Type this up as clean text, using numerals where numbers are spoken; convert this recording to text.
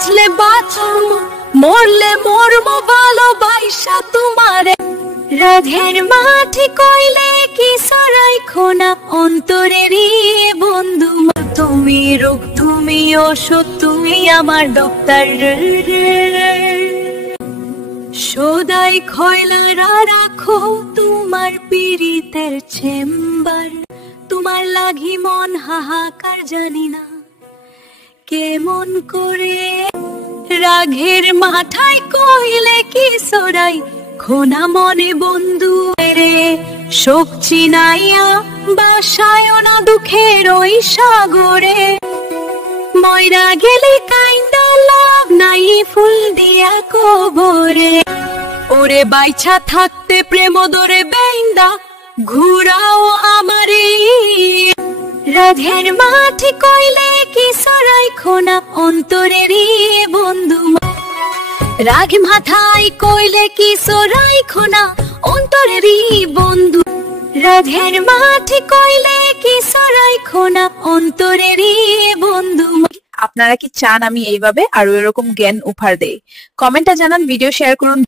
বাঁচলে বাঁচুম, মরলে মরবো ভালোবাসা তোমারে। রাধের মাঠে কইলে কি সরাই খোনা অন্তরেরই বন্ধু। তুমি রোগ, তুমি ওষুধ, তুমি আমার ডক্টর। সদাই খয়লারা রাখো তোমার পীড়িতের চেম্বার। তোমার লাগি মন হাহাকার, জানি না কেমন করে। রাগের মাথায় কইলে কি সরাই খোনা মনে বন্ধু রে। শোক চিনাইয়া বাসায় না দুঃখের ওই সাগরে। ময়রা গেলে কাইন্দা লাভ নাই, ফুল দিয়া কবরে। ওরে বাইছা থাকতে প্রেম দরে বেন্দা ঘুরাও আমারে। রাধের মাঠে কইলে কি সরাই খোনা অন্তরেরই বন্ধু। রাগ মাথায় কইলে কি সরাই খোনা অন্তরেরই বন্ধু। রাধের মাঠে কইলে কি সরাই খোনা অন্তরেরই বন্ধু। আপনারা কি চান আমি এইভাবে আরো এরকম জ্ঞান উপহার দেই? কমেন্টে জানান, ভিডিও শেয়ার করুন।